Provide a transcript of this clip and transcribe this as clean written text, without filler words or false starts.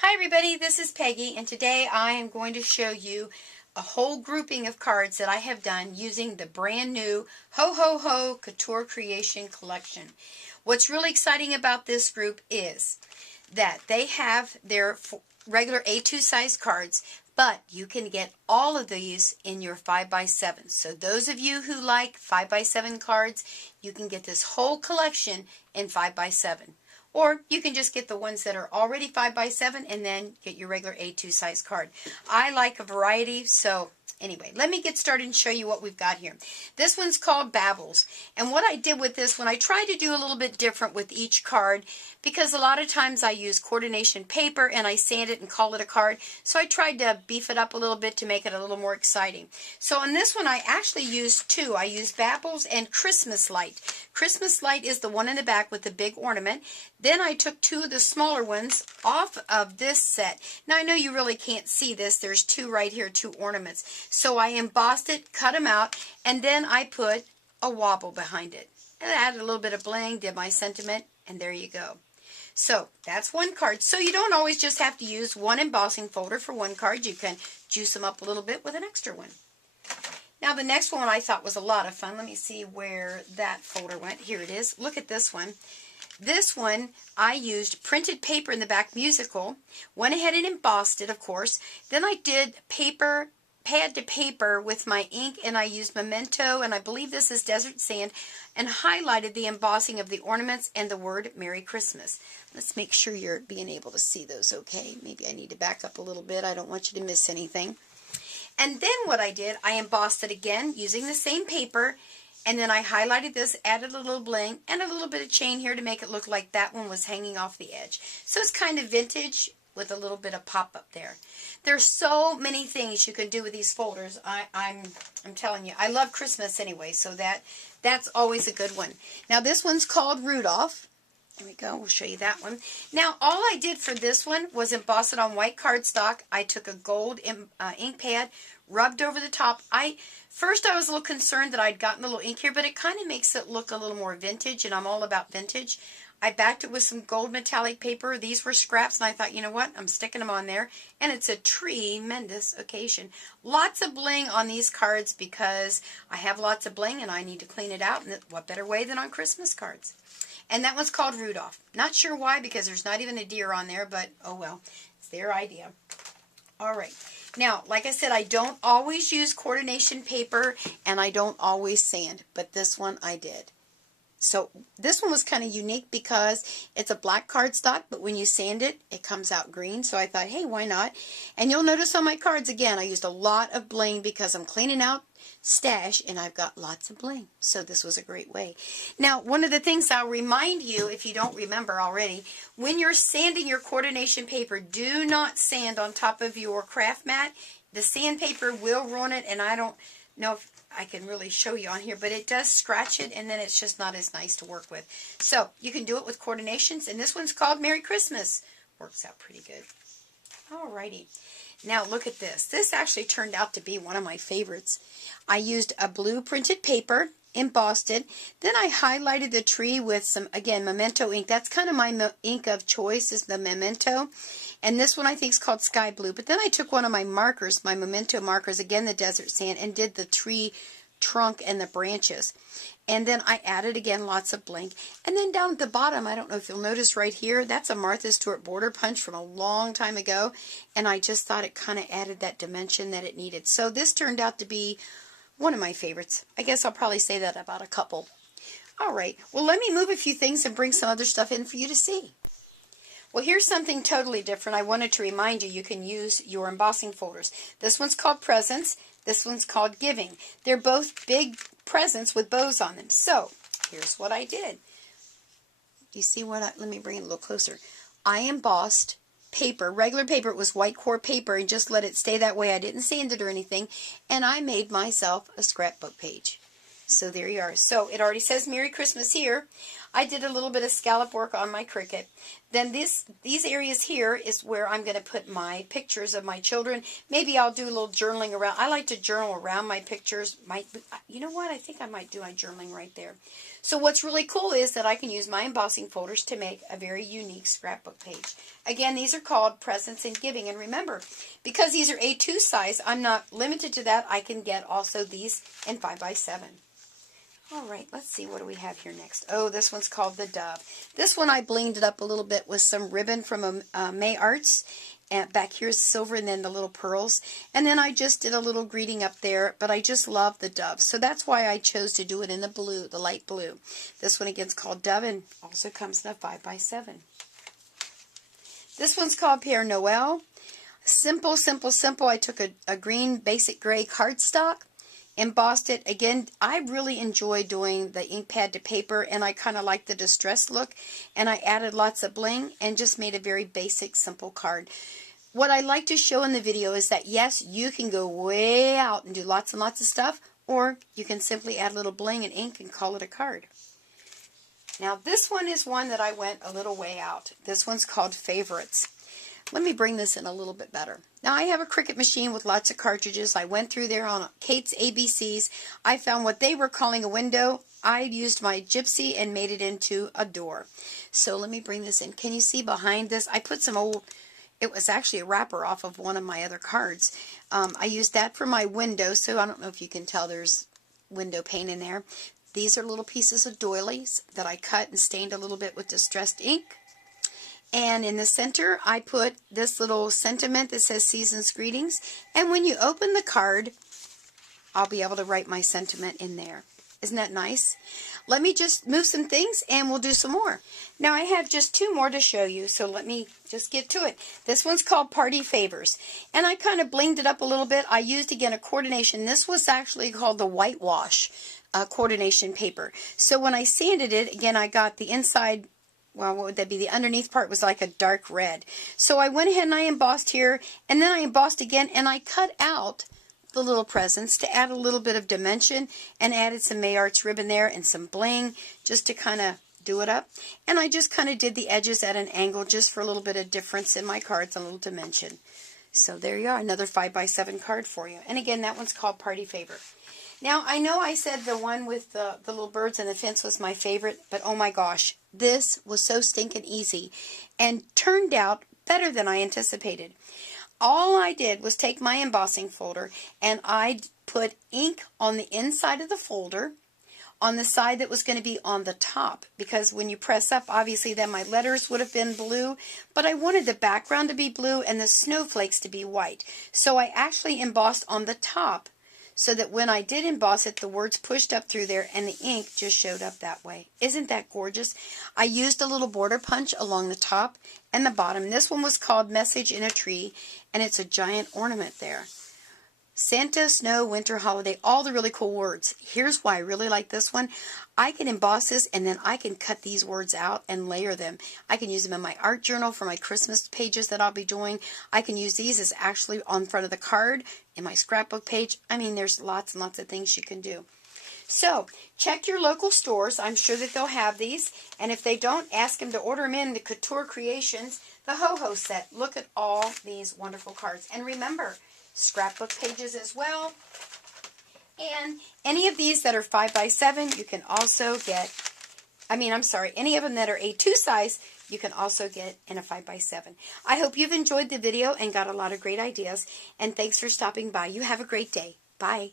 Hi everybody, this is Peggy, and today I am going to show you a whole grouping of cards that I have done using the brand new Ho Ho Ho Couture Creation collection. What's really exciting about this group is that they have their regular A2 size cards, but you can get all of these in your 5x7. So those of you who like 5x7 cards, you can get this whole collection in 5x7. Or you can just get the ones that are already 5x7 and then get your regular A2 size card. I like a variety, so anyway, let me get started and show you what we've got here. This one's called Baubles. And what I did with this one, I tried to do a little bit different with each card because a lot of times I use coordination paper and I sand it and call it a card. So I tried to beef it up a little bit to make it a little more exciting. So on this one, I actually used two. I used Baubles and Christmas Light. Christmas Light is the one in the back with the big ornament. Then I took two of the smaller ones off of this set. Now I know you really can't see this. There's two right here, two ornaments. So I embossed it, cut them out, and then I put a wobble behind it. And I added a little bit of bling, did my sentiment, and there you go. So that's one card. So you don't always just have to use one embossing folder for one card. You can juice them up a little bit with an extra one. Now the next one I thought was a lot of fun. Let me see where that folder went. Here it is. Look at this one. This one, I used printed paper in the back, musical. Went ahead and embossed it, of course. Then I did paper, pad to paper with my ink, and I used Memento, and I believe this is Desert Sand, and highlighted the embossing of the ornaments and the word Merry Christmas. Let's make sure you're being able to see those okay. Maybe I need to back up a little bit. I don't want you to miss anything. And then what I did, I embossed it again using the same paper, and then I highlighted this, added a little bling, and a little bit of chain here to make it look like that one was hanging off the edge. So it's kind of vintage with a little bit of pop up there. There's so many things you can do with these folders. I'm telling you, I love Christmas anyway, so that's always a good one. Now this one's called Rudolph. There we go. We'll show you that one. Now, all I did for this one was emboss it on white cardstock. I took a gold ink pad, rubbed over the top. First I was a little concerned that I'd gotten a little ink here, but it kind of makes it look a little more vintage, and I'm all about vintage. I backed it with some gold metallic paper. These were scraps, and I thought, you know what? I'm sticking them on there, and it's a tremendous occasion. Lots of bling on these cards because I have lots of bling, and I need to clean it out, and what better way than on Christmas cards? And that one's called Rudolph. Not sure why, because there's not even a deer on there, but oh well. It's their idea. All right. Now, like I said, I don't always use coordination paper, and I don't always sand, but this one I did. So this one was kind of unique because it's a black cardstock, but when you sand it, it comes out green. So I thought, hey, why not? And you'll notice on my cards, again, I used a lot of bling because I'm cleaning out stash and I've got lots of bling. So this was a great way. Now, one of the things I'll remind you, if you don't remember already, when you're sanding your coordination paper, do not sand on top of your craft mat. The sandpaper will ruin it, and I don't know if I can really show you on here, but it does scratch it, and then it's just not as nice to work with. So you can do it with coordinations, and this one's called Merry Christmas. Works out pretty good. Alrighty. Now look at this. This actually turned out to be one of my favorites. I used a blue printed paper, embossed it, then I highlighted the tree with some, again, Memento ink. That's kind of my ink of choice, is the Memento. And this one I think is called Sky Blue. But then I took one of my markers, my Memento markers, again the Desert Sand, and did the tree trunk and the branches. And then I added, again, lots of bling. And then down at the bottom, I don't know if you'll notice right here, that's a Martha Stewart border punch from a long time ago. And I just thought it kind of added that dimension that it needed. So this turned out to be one of my favorites. I guess I'll probably say that about a couple. All right. Well, let me move a few things and bring some other stuff in for you to see. Well, here's something totally different. I wanted to remind you, you can use your embossing folders. This one's called Presents. This one's called Giving. They're both big presents with bows on them. So, here's what I did. Do you see what let me bring it a little closer. I embossed paper, regular paper. It was white core paper, and just let it stay that way. I didn't sand it or anything. And I made myself a scrapbook page. So there you are. So it already says Merry Christmas here. I did a little bit of scallop work on my Cricut. Then these areas here is where I'm going to put my pictures of my children. Maybe I'll do a little journaling around. I like to journal around my pictures. You know what? I think I might do my journaling right there. So what's really cool is that I can use my embossing folders to make a very unique scrapbook page. Again, these are called Presents and Giving. And remember, because these are A2 size, I'm not limited to that. I can get also these in 5x7. All right, let's see, what do we have here next? Oh, this one's called the Dove. This one I blinged it up a little bit with some ribbon from May Arts. And back here is silver and then the little pearls. And then I just did a little greeting up there, but I just love the Dove. So that's why I chose to do it in the blue, the light blue. This one again is called Dove and also comes in a 5x7. This one's called Pere Noel. Simple, simple, simple. I took a green basic gray cardstock, embossed it. Again, I really enjoy doing the ink pad to paper, and I kind of like the distressed look, and I added lots of bling and just made a very basic, simple card. What I like to show in the video is that, yes, you can go way out and do lots and lots of stuff, or you can simply add a little bling and ink and call it a card. Now, this one is one that I went a little way out. This one's called Favorites. Let me bring this in a little bit better. Now, I have a Cricut machine with lots of cartridges. I went through there on Kate's ABCs. I found what they were calling a window. I used my gypsy and made it into a door. So let me bring this in. Can you see behind this? I put some old, it was actually a wrapper off of one of my other cards. I used that for my window, so I don't know if you can tell there's window pane in there. These are little pieces of doilies that I cut and stained a little bit with distressed ink. And in the center, I put this little sentiment that says Season's Greetings. And when you open the card, I'll be able to write my sentiment in there. Isn't that nice? Let me just move some things and we'll do some more. Now, I have just two more to show you, so let me just get to it. This one's called Party Favors. And I kind of blinged it up a little bit. I used, again, a coordination. This was actually called the whitewash coordination paper. So when I sanded it, again, I got the inside, well, what would that be? The underneath part was like a dark red. So I went ahead and I embossed here, and then I embossed again, and I cut out the little presents to add a little bit of dimension, and added some May Arts ribbon there and some bling just to kind of do it up. And I just kind of did the edges at an angle just for a little bit of difference in my cards, a little dimension. So there you are, another 5x7 card for you. And again, that one's called Party Favour. Now, I know I said the one with the little birds and the fence was my favorite, but oh my gosh, this was so stinking easy and turned out better than I anticipated. All I did was take my embossing folder and I put ink on the inside of the folder on the side that was going to be on the top, because when you press up, obviously then my letters would have been blue, but I wanted the background to be blue and the snowflakes to be white. So I actually embossed on the top, so that when I did emboss it, the words pushed up through there and the ink just showed up that way. Isn't that gorgeous? I used a little border punch along the top and the bottom. This one was called Message in a Tree, and it's a giant ornament there. Santa, snow, winter, holiday, all the really cool words. Here's why I really like this one. I can emboss this and then I can cut these words out and layer them. I can use them in my art journal for my Christmas pages that I'll be doing. I can use these as actually on front of the card in my scrapbook page. I mean, there's lots and lots of things you can do. So, check your local stores. I'm sure that they'll have these. And if they don't, ask them to order them in the Couture Creations, the Ho-Ho set. Look at all these wonderful cards. And remember, scrapbook pages as well. And any of these that are 5x7, you can also get, any of them that are A2 size, you can also get in a 5x7. I hope you've enjoyed the video and got a lot of great ideas. And thanks for stopping by. You have a great day. Bye.